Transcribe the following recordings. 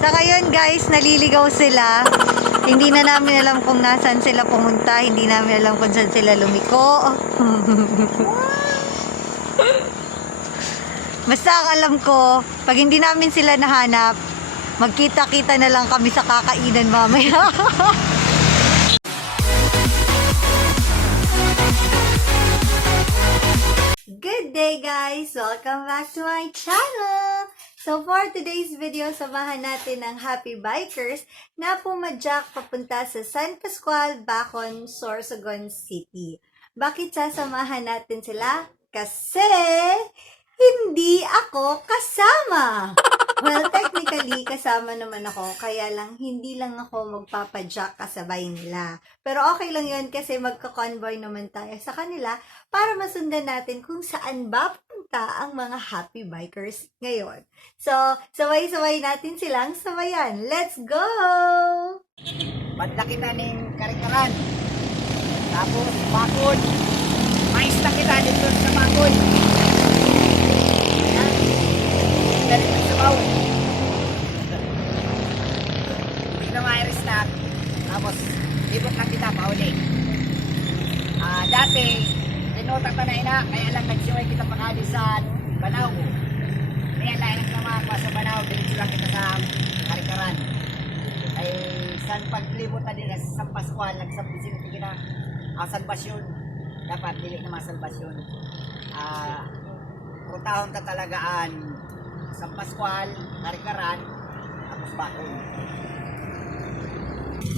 Sa ngayon guys, naliligaw sila. Hindi na namin alam kung nasaan sila pumunta. Hindi namin alam kung saan sila lumiko. Basta ang alam ko, pag hindi namin sila nahanap, magkita-kita na lang kami sa kakainan mamaya. Good day guys! Welcome back to my channel! So for today's video, samahan natin ng Happy Bikers na pumadyak papunta sa San Pascual, Bacon, Sorsogon City. Bakit sasamahan natin sila? Kasi hindi ako kasama! Well, technically, kasama naman ako, kaya lang, hindi lang ako magpapadyak kasabay nila. Pero okay lang yun kasi magka-convoy naman tayo sa kanila para masundan natin kung saan ba punta ang mga happy bikers ngayon. So, sabay-sabay natin silang sabayan. Let's go! Banda kita ng Karikaran. Tapos, Bakod. Mais na kita dito sa Bakod. Ayan. Dali na sa baw. Hindi na ma-restock. Tapos, libot lang kita pauli. Dati, tinutak pa na ina, kaya lang nagsiway kita pakali sa Banaw. Kaya lang naman pa sa Banaw, diretso lang kita sa Karikaran. Ay san paglibot na din sa San Pascual, nagsabisin kita salbasyon. Dapat dili na masalbasyon. Putahon ta talagaan San Pascual, Karikaran, tapos Bacol.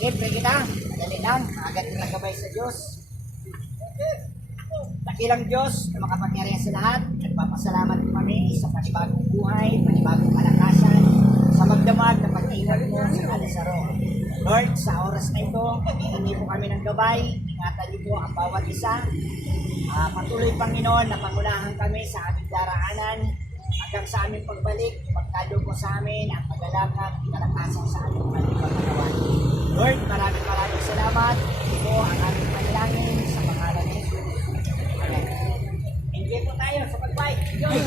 Siyempre kita, dali lang, agad na gabay sa Diyos. Dakilang Diyos na makapangyarihan sa lahat. Nagpapasalamat kami sa panibagong buhay, panibagong kalakasan, sa magdamag na pag-iingat mo sa Kalisaro. Lord, sa oras na ito, hindi po kami ng gabay, ingatan niyo po ang bawat isa. Patuloy, Panginoon, na pangunahan kami sa aming daraanan hanggang sa aming pagbalik, pagkalog mo sa amin ang paglalakad, kalakasan sa aming panibagong. Lord, maraming salamat. Ito po ang aming panalangin sa pangalan ni Jesus. Amen. Enjoy po tayo sa pagbike. Enjoy!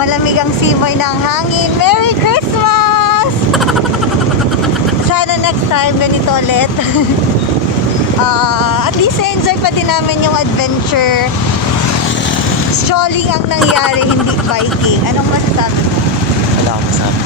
Malamig ang simoy ng hangin. Merry Christmas! Sana next time ganito ulit. At least enjoy pa din namin yung adventure. Strolling ang nangyari, hindi biking. Anong masasabi mo? Wala akong masabi.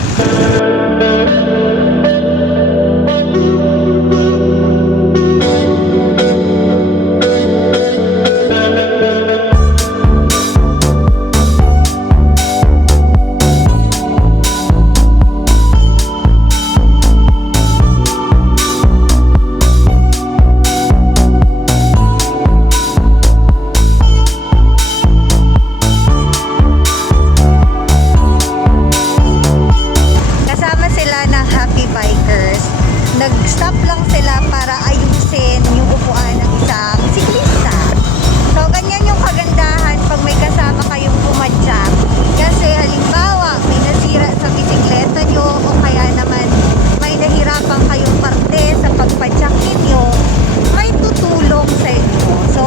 Kasama sila ng Happy Bikers. Nag-stop lang sila para ayusin yung upuan ng isang siklista. So, ganyan yung kagandahan pag may kasama kayong pumadyak. Kasi halimbawa, may nasira sa bisikleta nyo o kaya naman may nahirapan kayong parte sa pagpadyak ninyo, may tutulong sa inyo. So,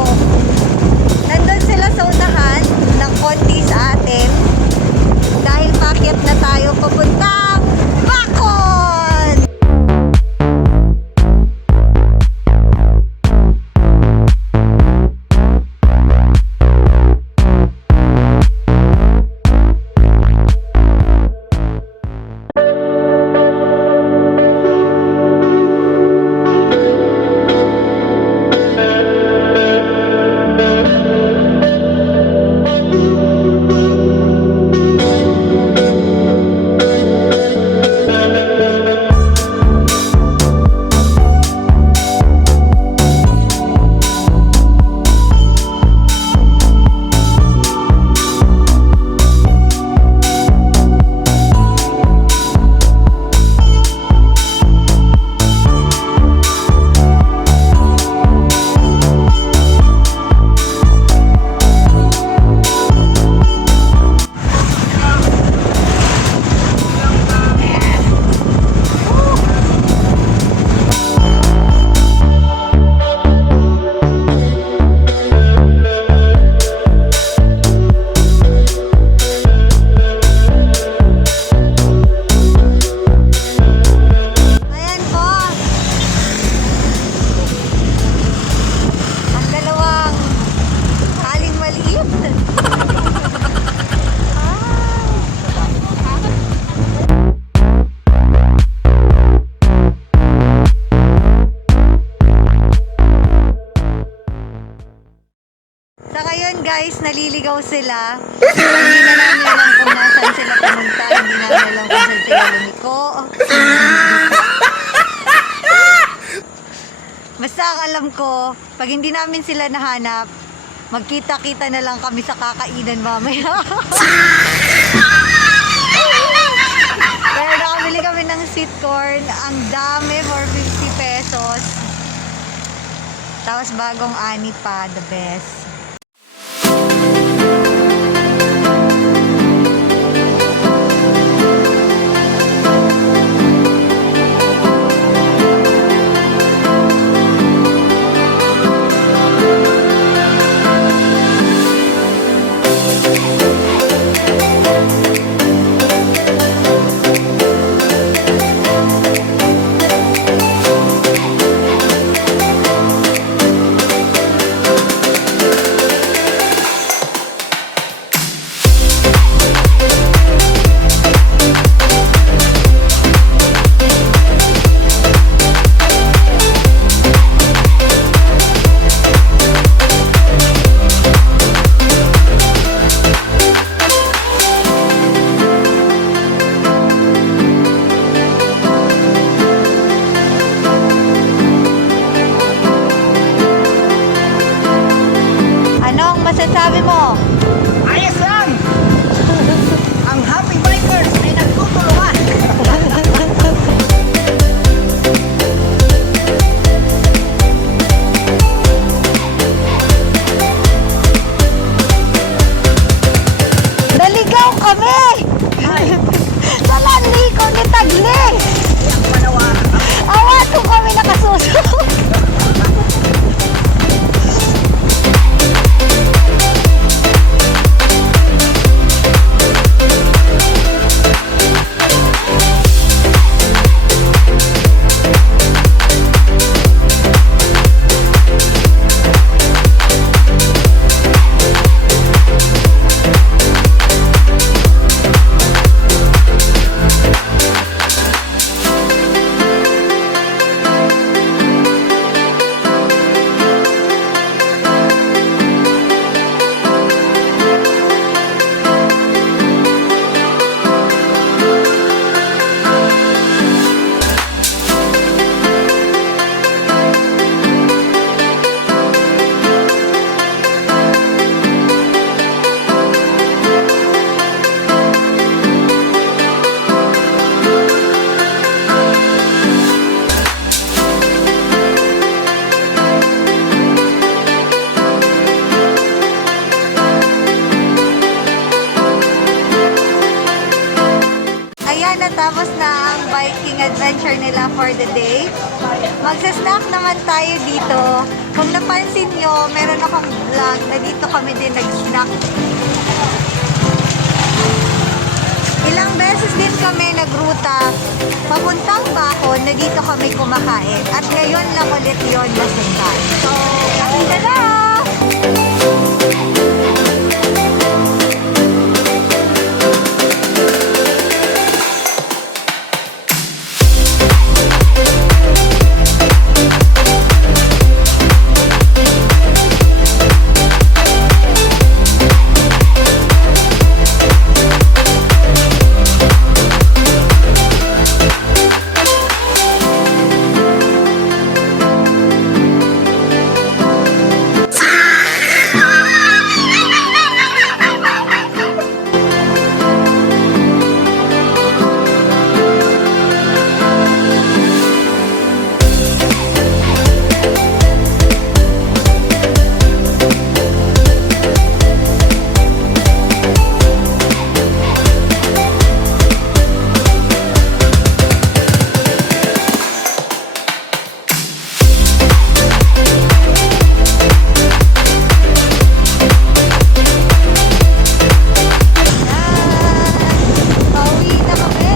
nandun sila sa unahan ng konti sa atin dahil pakyat na tayo papuntang Bacol! Ayan po. Ang dalawang aling maliit. Sa ngayon guys, naliligaw sila. Hindi na namin alam kung nasan sila pumunta. Hindi namin alam kung saan sila lumiko. Basta ang alam ko, pag hindi namin sila nahanap, magkita-kita na lang kami sa kakainan mamaya. Pero nakabili kami ng sweet corn. Ang dami for 50 pesos. Tapos bagong ani pa, the best. Anong masasabi mo? Ayos lang! Ang Happy Bikers ay nagtutulungan. Naligaw kami! Sa landiko ni Tagle! Ang panawa. Awato kami nakasuso! natapos na ang biking adventure nila for the day. Magsa-snack naman tayo dito. Kung napansin nyo, meron akong vlog na dito kami din nag-snack. Ilang beses din kami nagruta papuntang Bacon na dito kami kumakain. At ngayon lang ulit yon nasundan. So, kain na! Pauwi na kami!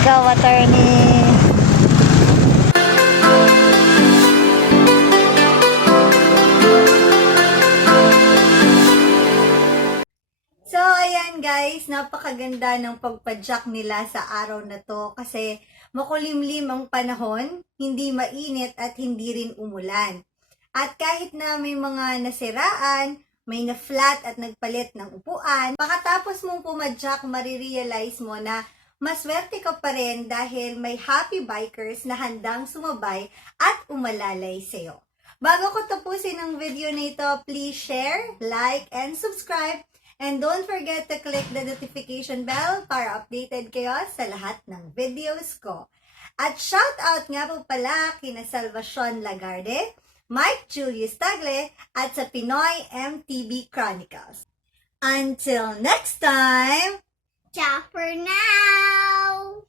Ikaw, attorney. So, ayan guys, napakaganda ng pagpadyak nila sa araw na to kasi makulimlim ang panahon, hindi mainit at hindi rin umulan. At kahit na may mga nasiraan, may na-flat at nagpalit ng upuan, pagkatapos mong pumadyak, marirealize mo na maswerte ka pa rin dahil may happy bikers na handang sumabay at umalalay sa'yo. Bago ko tapusin ang video na ito, please share, like, and subscribe. And don't forget to click the notification bell para updated kayo sa lahat ng videos ko. At shout out nga po pala kina Salvacion Lagarde, Mike Julius Tagle, at sa Pinoy MTV Chronicles. Until next time! Ciao for now!